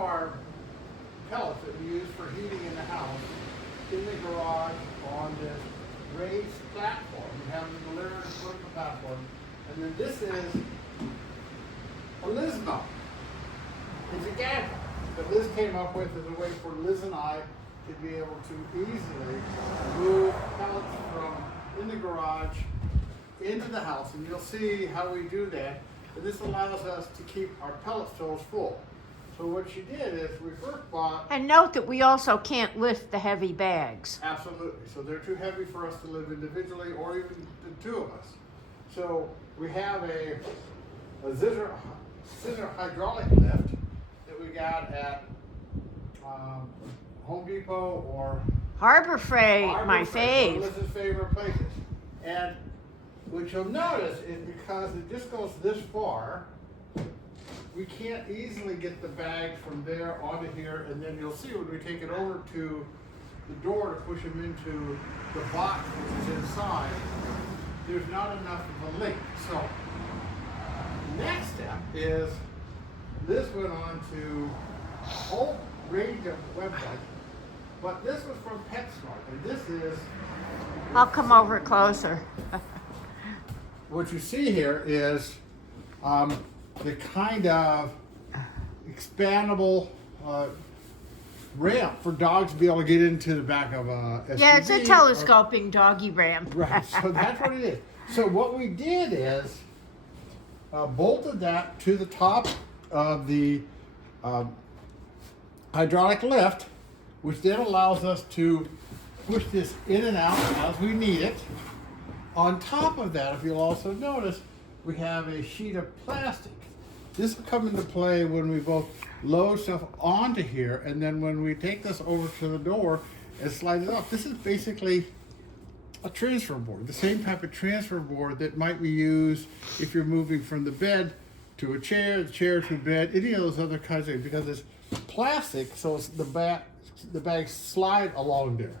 our pellets that we use for heating in the house in the garage on this raised platform. We have them delivered and put on the platform. And then this is a Liz mount. It's a gadget that Liz came up with as a way for Liz and I to be able to easily move pellets from in the garage into the house. And you'll see how we do that. And this allows us to keep our pellet stores full. So what she did is we first bought... And note that we also can't lift the heavy bags. Absolutely. So they're too heavy for us to live individually or even the two of us. So we have a scissor hydraulic lift that we got at Home Depot or Harbor Freight, my Freight, one fave. of Liz's favorite places. And what you'll notice is because it just goes this far, we can't easily get the bag from there onto here, and then you'll see when we take it over to the door to push them into the box which is inside, there's not enough of a link. So next step is this went on to a whole range of websites, but this was from PetSmart, and this is I'll come over closer. what you see here is the kind of expandable ramp for dogs to be able to get into the back of a SUV. Yeah, it's a telescoping doggy ramp. Right, so that's what it is. So what we did is bolted that to the top of the hydraulic lift, which then allows us to push this in and out as we need it. On top of that, if you'll also notice, we have a sheet of plastic. This will come into play when we both load stuff onto here, and then when we take this over to the door and slide it off. This is basically a transfer board, the same type of transfer board that might be used if you're moving from the bed to a chair, the chair to bed, any of those other kinds of things, because it's plastic, so it's the bags slide along there.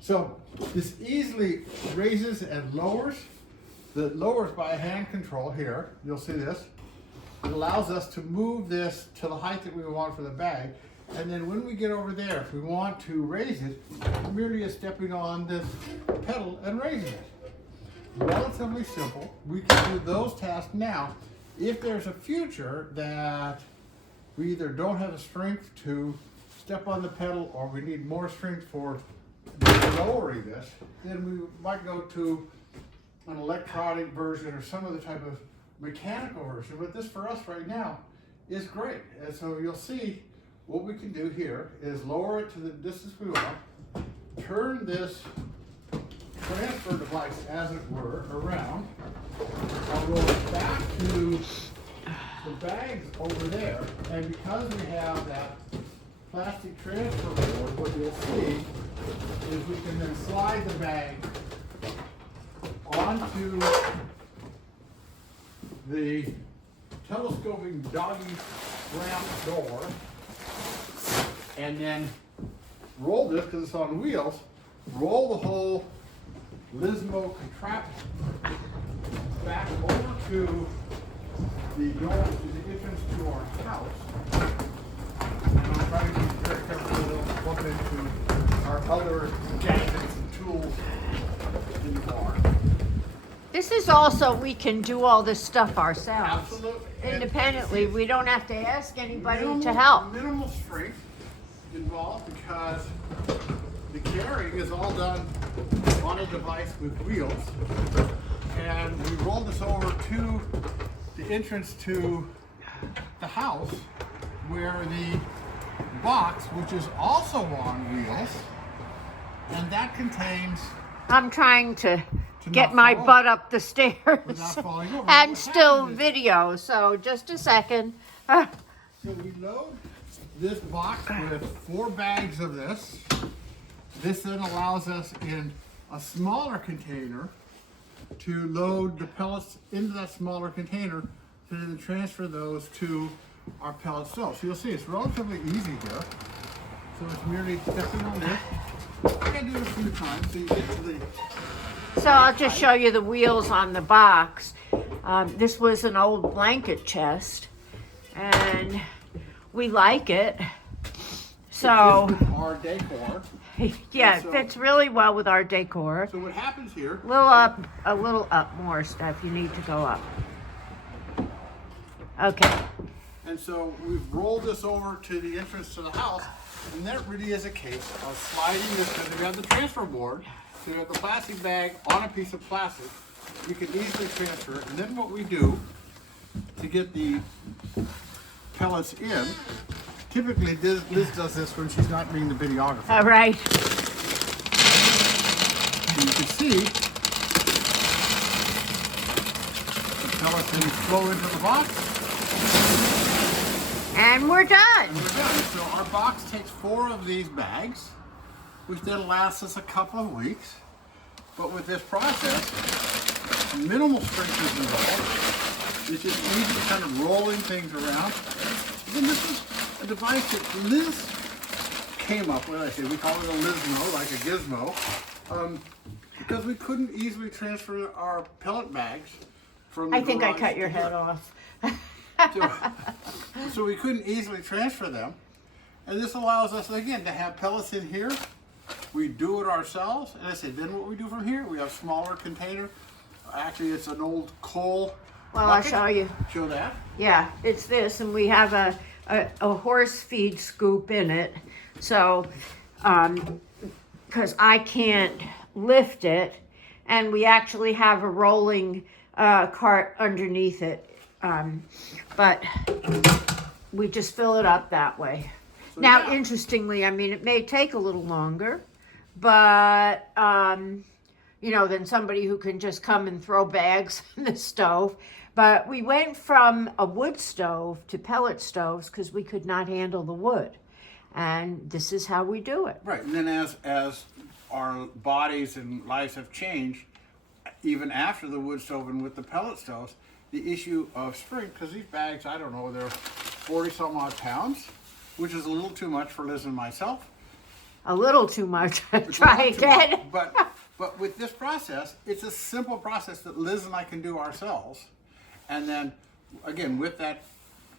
So this easily raises and lowers. It lowers by hand control here. You'll see this. It allows us to move this to the height that we want for the bag. And then when we get over there, if we want to raise it, merely is stepping on this pedal and raising it. Relatively simple. We can do those tasks now. If there's a future that we either don't have the strength to step on the pedal or we need more strength for lowering this, then we might go to an electronic version or some other type of mechanical version. But this for us right now is great. And so you'll see what we can do here is lower it to the distance we want, turn this transfer device, as it were, around. I'll roll it back to the bags over there, and because we have that plastic transfer board, what you'll see is we can then slide the bag onto the telescoping doggy ramp door, and then roll this, because it's on wheels, roll the whole Lizmo contraption back over to the door, which is the entrance to our house. And I'll try to be very careful so they don't bump into our other gadgets and tools in the barn. This is also, we can do all this stuff ourselves. Absolutely. Independently. And We don't have to ask anybody minimal- to help. Minimal strength involved because the carrying is all done on a device with wheels. And we roll this over to the entrance to the house where the box, which is also on wheels, and that contains I'm trying to To get not my fall butt up the stairs without falling over. and What still happens is- video. So just a second. So we load this box with 4 bags of this. This then allows us in a smaller container to load the pellets into that smaller container to then transfer those to our pellet stove. So you'll see it's relatively easy here. So it's merely stepping on this. I can do it a few times so you get to the... So I'll just show you the wheels on the box. This was an old blanket chest, and we like it. So, Our decor. yeah, And it so- fits really well with our decor. So what happens here? A little up more stuff. You need to go up. Okay. And so we've rolled this over to the entrance to the house, and that really is a case of sliding this, because we have the transfer board, so you have the plastic bag on a piece of plastic, you can easily transfer it. And then what we do to get the pellets in, typically Liz does this when she's not being the videographer. All right. And you can see the pellets then flow into the box. And we're done. And we're done. So our box takes 4 of these bags, which then lasts us a couple of weeks. But with this process, minimal strength is involved. It's just easy kind of rolling things around. And this is a device that Liz came up with. I say we call it a Lizmo, like a gizmo, because we couldn't easily transfer our pellet bags from the I think I garage cut your to head here. off. So we couldn't easily transfer them. And this allows us, again, to have pellets in here. We do it ourselves. And I said, then what we do from here, we have smaller container. Actually, it's an old coal Well, I'll bucket. show you. Show that. Yeah, it's this, and we have a horse feed scoop in it. So, because I can't lift it, and we actually have a rolling cart underneath it. But we just fill it up that way. So, Now, yeah. interestingly, I mean, it may take a little longer, but than somebody who can just come and throw bags in the stove. But we went from a wood stove to pellet stoves because we could not handle the wood. And this is how we do it. Right, and then as our bodies and lives have changed, even after the wood stove and with the pellet stoves, the issue of strength, because these bags, I don't know, they're 40 some odd pounds, which is a little too much for Liz and myself. A little too much. It's a Try little too again. much. But with this process, it's a simple process that Liz and I can do ourselves. And then, again, with that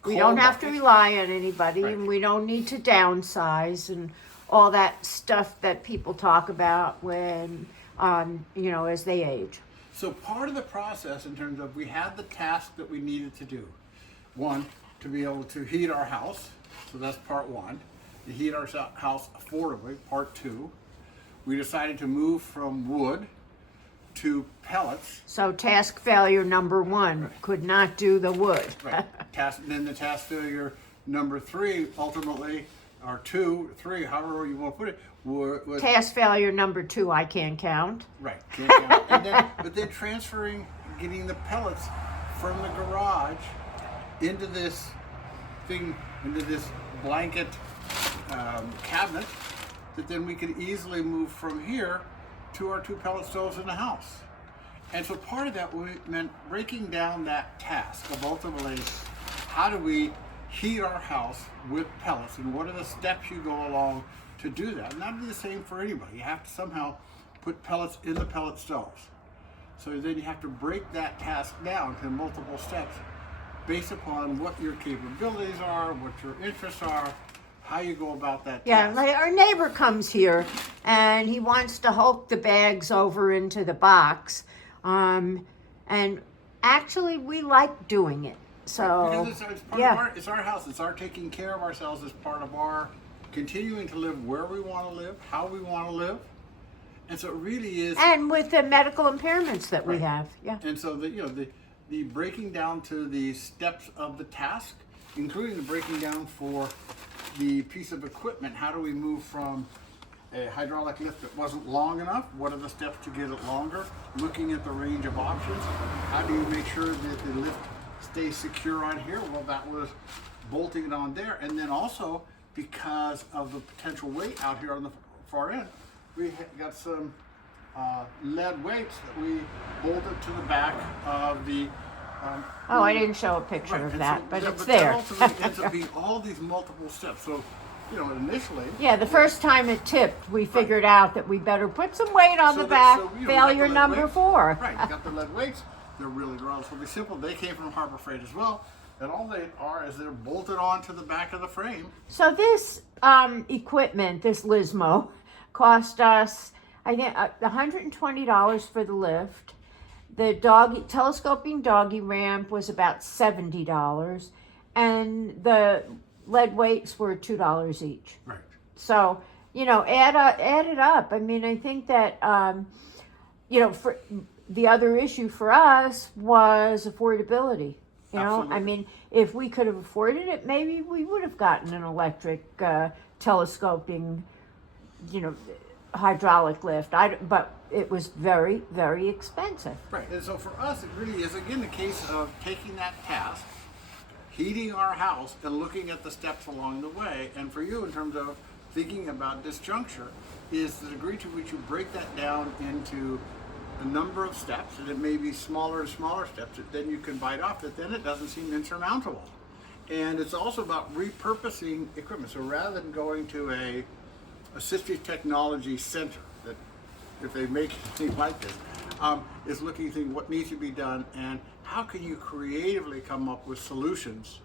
We coal don't have to bucket- rely on anybody, Right. and we don't need to downsize and all that stuff that people talk about when, as they age. So part of the process in terms of we had the task that we needed to do. One, to be able to heat our house. So that's part one. To heat our house affordably, part 2. We decided to move from wood to pellets. So task failure number 1, could not do the wood. Right. Then the task failure number 3, ultimately, or 2, 3, however you want to put it, was Task failure number 2, I can't count. right. Can't count. But then transferring, getting the pellets from the garage into this thing, into this blanket cabinet, that then we could easily move from here to our 2 pellet stoves in the house. And so part of that meant breaking down that task of ultimately, how do we heat our house with pellets, and what are the steps you go along to do that? And that'd be the same for anybody. You have to somehow put pellets in the pellet stoves. So then you have to break that task down to multiple steps based upon what your capabilities are, what your interests are, how you go about that Yeah, task. like our neighbor comes here and he wants to hulk the bags over into the box. And actually we like doing it. So Because it's part yeah. of it's our house. It's our taking care of ourselves as part of our continuing to live where we want to live, how we want to live. And so it really is. And with the medical impairments that we Right. have. Yeah. And so the breaking down to the steps of the task, including the breaking down for the piece of equipment. How do we move from a hydraulic lift that wasn't long enough? What are the steps to get it longer? Looking at the range of options. How do you make sure that the lift stays secure on here? Well, that was bolting it on there. And then also, because of the potential weight out here on the far end, we got some lead weights that we bolted to the back of the Oh, I didn't show a picture right, of and that, so- but yeah, it's that there. ultimately ends up being all these multiple steps. So, initially. Yeah, the first time it tipped, we figured out that we better put some weight on So the that- back. so, we got Failure the lead number weights. 4. Right, you got the lead weights. They're really relatively simple. They came from Harbor Freight as well. and all they are is they're bolted onto the back of the frame. So this equipment, this Lizmo, cost us, I think, $120 for the lift. The telescoping doggy ramp was about $70, and the lead weights were $2 each. Right. So, add it up. I mean, I think that for the other issue for us was affordability. Absolutely. I mean, if we could have afforded it, maybe we would have gotten an electric telescoping, hydraulic lift. But it was very, very expensive. Right. And so for us, it really is, again, the case of taking that task, heating our house, and looking at the steps along the way. And for you, in terms of thinking about this juncture, is the degree to which you break that down into a number of steps, and it may be smaller and smaller steps that then you can bite off, that then it doesn't seem insurmountable. And it's also about repurposing equipment. So rather than going to a assistive technology center, that if they make anything like this, is looking at what needs to be done and how can you creatively come up with solutions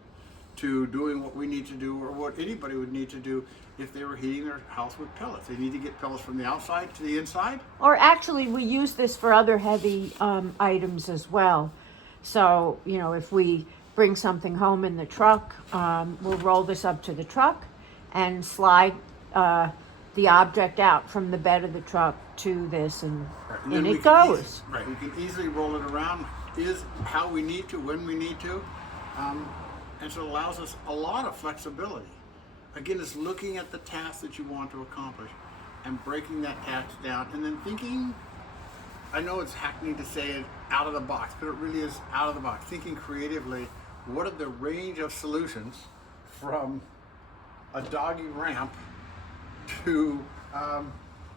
to doing what we need to do, or what anybody would need to do if they were heating their house with pellets. They need to get pellets from the outside to the inside. Or actually, we use this for other heavy items as well. So, if we bring something home in the truck, we'll roll this up to the truck and slide the object out from the bed of the truck to this, and then it goes. Right, we can easily roll it around, is how we need to, when we need to. And so it allows us a lot of flexibility. Again, it's looking at the task that you want to accomplish and breaking that task down, and then thinking, I know it's hackneyed to say it, out of the box, but it really is out of the box. Thinking creatively, what are the range of solutions from a doggy ramp to a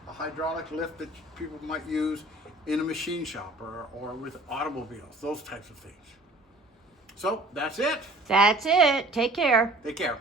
hydraulic lift that people might use in a machine shop or with automobiles, those types of things. So that's it. That's it. Take care. Take care.